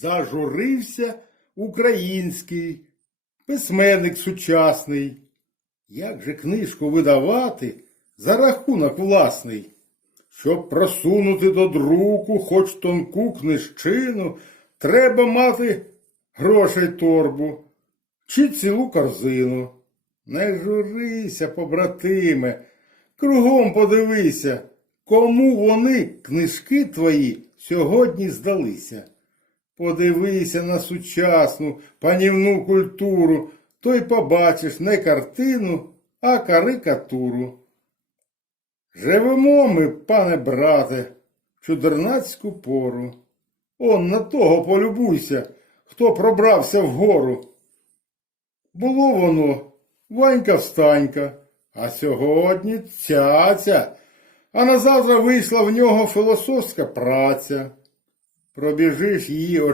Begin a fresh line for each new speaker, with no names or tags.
Зажурився український письменник сучасний. Як же книжку видавати за рахунок власний? Щоб просунути до друку хоч тонку книжчину, треба мати грошей торбу чи цілу корзину. Не журися, побратиме, кругом подивися, кому вони, книжки твої, сьогодні здалися. Подивися на сучасну панівну культуру, то й побачиш не картину, а карикатуру. Живемо ми, пане брате, в чудернацьку пору. Он на того полюбуйся, хто пробрався вгору. Було воно Ванька встанька, а сьогодні цяця, а на завтра вийшла в нього філософська праця. Пробіжиш її